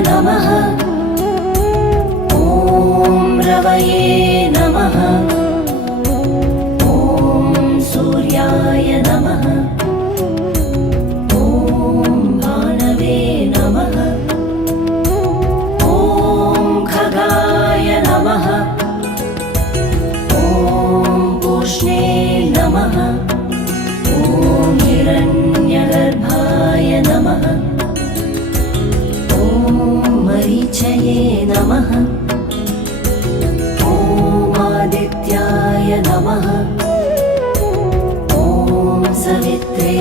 नमः। ॐ रवये नमः। ॐ सूर्याय नमः। ॐ भानवे नमः। ॐ खगाय नमः। ॐ पूष्णे नमः। ॐ हिरण्यगर्भाय नमः। ॐ मरीचये नमः। ॐ आदित्याय नमः। ॐ सवित्रे